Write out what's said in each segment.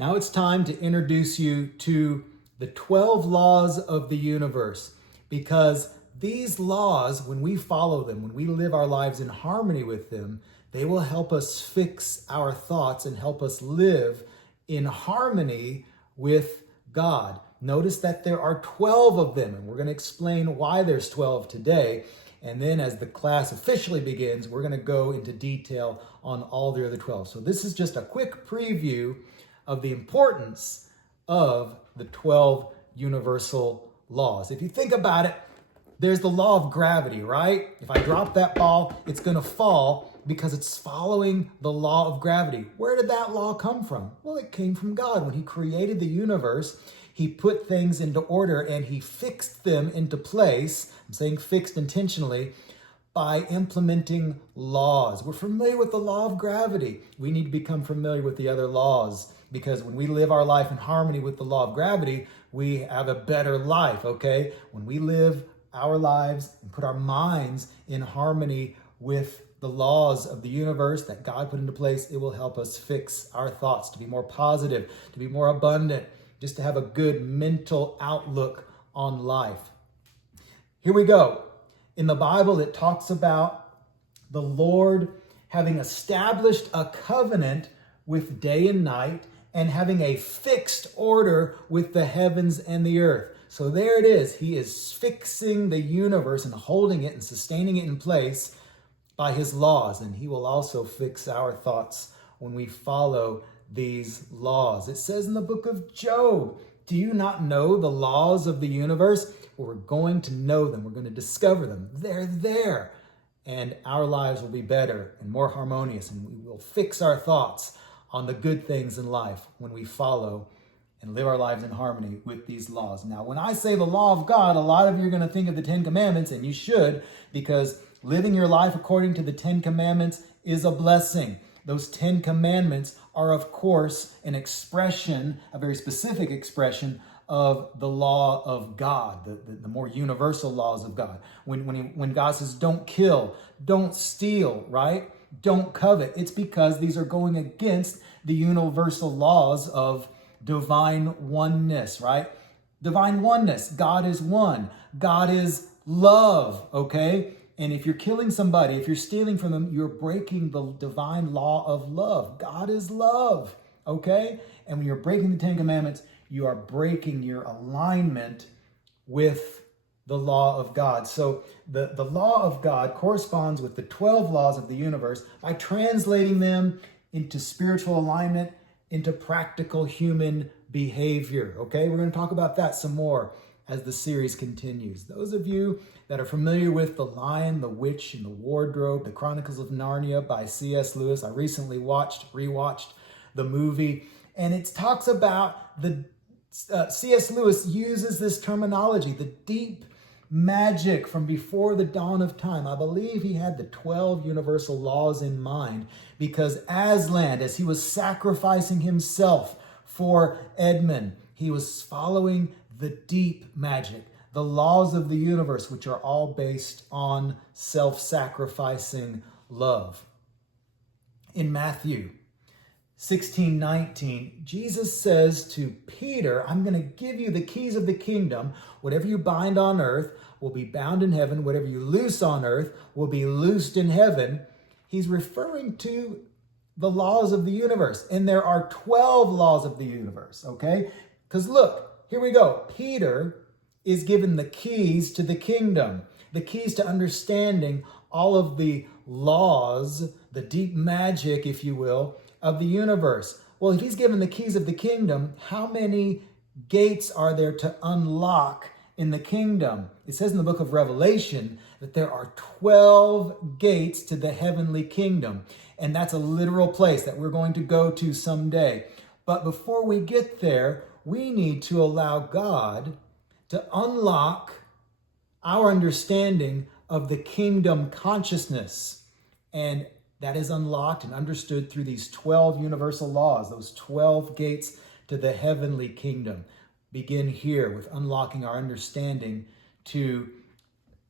Now it's time to introduce you to the 12 laws of the universe, because these laws, when we follow them, when we live our lives in harmony with them, they will help us fix our thoughts and help us live in harmony with God. Notice that there are 12 of them, and we're going to explain why there's 12 today. And then as the class officially begins, we're going to go into detail on all the other 12. So this is just a quick preview of the importance of the 12 universal laws. If you think about it, there's the law of gravity, right? If I drop that ball, it's going to fall because it's following the law of gravity. Where did that law come from? Well, it came from God. When He created the universe, He put things into order and He fixed them into place. I'm saying fixed intentionally, by implementing laws. We're familiar with the law of gravity. We need to become familiar with the other laws, because when we live our life in harmony with the law of gravity, we have a better life, okay? When we live our lives and put our minds in harmony with the laws of the universe that God put into place, it will help us fix our thoughts to be more positive, to be more abundant, just to have a good mental outlook on life. Here we go. In the Bible, it talks about the Lord having established a covenant with day and night and having a fixed order with the heavens and the earth. So there it is. He is fixing the universe and holding it and sustaining it in place by His laws. And He will also fix our thoughts when we follow these laws. It says in the book of Job, do you not know the laws of the universe? Well, we're going to know them. We're going to discover them. They're there. And our lives will be better and more harmonious. And we will fix our thoughts on the good things in life when we follow and live our lives in harmony with these laws. Now, when I say the law of God, a lot of you are going to think of the Ten Commandments, and you should, because living your life according to the Ten Commandments is a blessing. Those 10 commandments are, of course, an expression, a very specific expression of the law of God, the more universal laws of God. When God says, don't kill, don't steal, right? Don't covet, it's because these are going against the universal laws of divine oneness, right? Divine oneness. God is one. God is love, okay? And if you're killing somebody, if you're stealing from them, you're breaking the divine law of love. God is love, okay? And when you're breaking the Ten Commandments, you are breaking your alignment with the law of God. So the law of God corresponds with the 12 laws of the universe by translating them into spiritual alignment, into practical human behavior, okay? We're going to talk about that some more as the series continues. Those of you that are familiar with The Lion, the Witch, and the Wardrobe, The Chronicles of Narnia by C.S. Lewis, I recently rewatched the movie, and it talks about C.S. Lewis uses this terminology, the deep magic from before the dawn of time. I believe he had the 12 universal laws in mind, because Aslan, as he was sacrificing himself for Edmund, he was following the deep magic, the laws of the universe, which are all based on self-sacrificing love. In Matthew 16:19, Jesus says to Peter, I'm going to give you the keys of the kingdom. Whatever you bind on earth will be bound in heaven. Whatever you loose on earth will be loosed in heaven. He's referring to the laws of the universe. And there are 12 laws of the universe, okay? Because look, here we go. Peter is given the keys to the kingdom, the keys to understanding all of the laws, the deep magic, if you will, of the universe. Well, if he's given the keys of the kingdom, how many gates are there to unlock in the kingdom? It says in the book of Revelation that there are 12 gates to the heavenly kingdom. And that's a literal place that we're going to go to someday. But before we get there, we need to allow God to unlock our understanding of the kingdom consciousness. And that is unlocked and understood through these 12 universal laws, those 12 gates to the heavenly kingdom. Begin here with unlocking our understanding to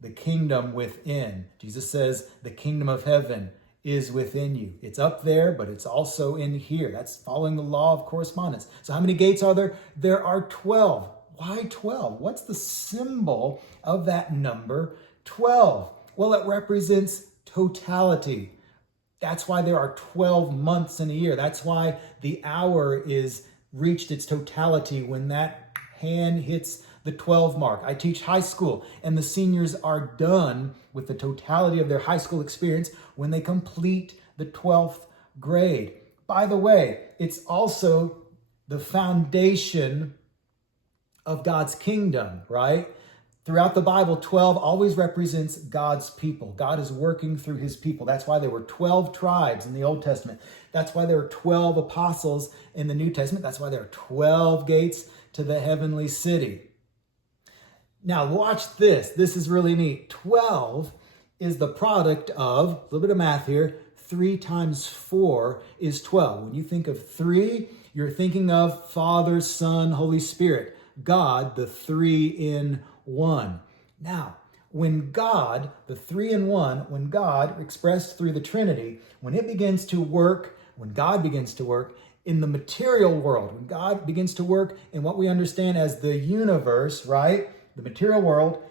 the kingdom within. Jesus says the kingdom of heaven is within you. It's up there, but it's also in here. That's following the law of correspondence. So how many gates are there? There are 12. Why 12? What's the symbol of that number 12? Well, it represents totality. That's why there are 12 months in a year. That's why the hour is reached its totality when that hand hits the 12 mark. I teach high school, and the seniors are done with the totality of their high school experience when they complete the 12th grade. By the way, it's also the foundation of God's kingdom, right? Throughout the Bible, 12 always represents God's people. God is working through his people. That's why there were 12 tribes in the Old Testament. That's why there were 12 apostles in the New Testament. That's why there are 12 gates to the heavenly city. Now, watch this. This is really neat. 12 is the product of, a little bit of math here, 3 times 4 is 12. When you think of 3, you're thinking of Father, Son, Holy Spirit. God, the 3 in 1. Now, when God, the 3 in 1, when God, expressed through the Trinity, when it begins to work, when God begins to work in the material world, when God begins to work in what we understand as the universe, right? The material world.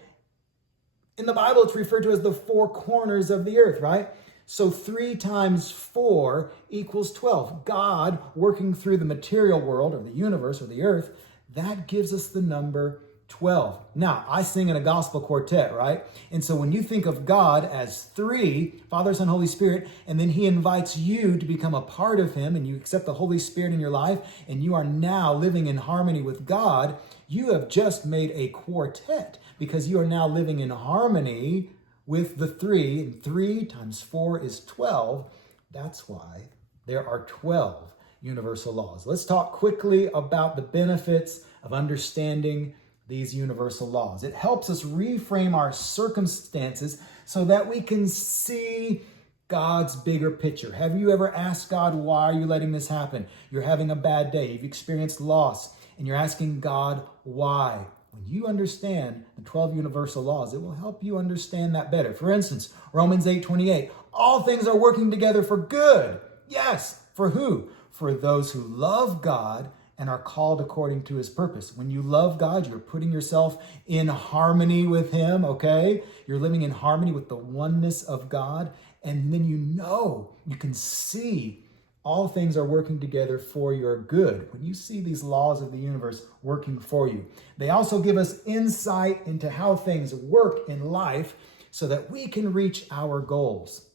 In the Bible, it's referred to as the 4 corners of the earth, right? So 3 times 4 equals 12. God working through the material world or the universe or the earth, that gives us the number 12. Now, I sing in a gospel quartet, right? And so when you think of God as 3, Father, Son, Holy Spirit, and then he invites you to become a part of him and you accept the Holy Spirit in your life and you are now living in harmony with God, you have just made a quartet because you are now living in harmony with the 3. And 3 times 4 is 12. That's why there are 12 universal laws. Let's talk quickly about the benefits of understanding these universal laws. It helps us reframe our circumstances so that we can see God's bigger picture. Have you ever asked God, why are you letting this happen? You're having a bad day. You've experienced loss and you're asking God, why? When you understand the 12 universal laws, it will help you understand that better. For instance, Romans 8:28, all things are working together for good. Yes, for who? For those who love God and are called according to his purpose. When you love God, you're putting yourself in harmony with him, okay? You're living in harmony with the oneness of God. And then you can see all things are working together for your good. When you see these laws of the universe working for you. They also give us insight into how things work in life so that we can reach our goals.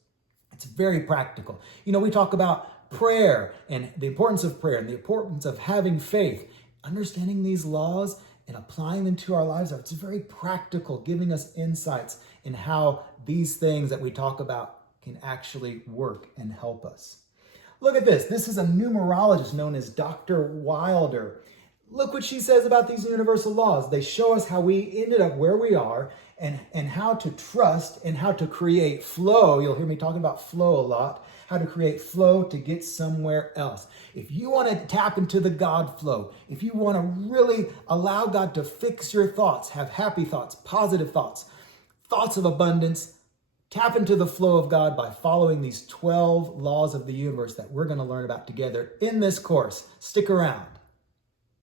It's very practical. We talk about prayer and the importance of prayer and the importance of having faith. Understanding these laws and applying them to our lives, it's very practical, giving us insights in how these things that we talk about can actually work and help us. Look at this. This is a numerologist known as Dr. Wilder. Look what she says about these universal laws. They show us how we ended up where we are and how to trust and how to create flow. You'll hear me talking about flow a lot. How to create flow to get somewhere else. If you want to tap into the God flow, if you want to really allow God to fix your thoughts, have happy thoughts, positive thoughts, thoughts of abundance, tap into the flow of God by following these 12 laws of the universe that we're going to learn about together in this course. Stick around.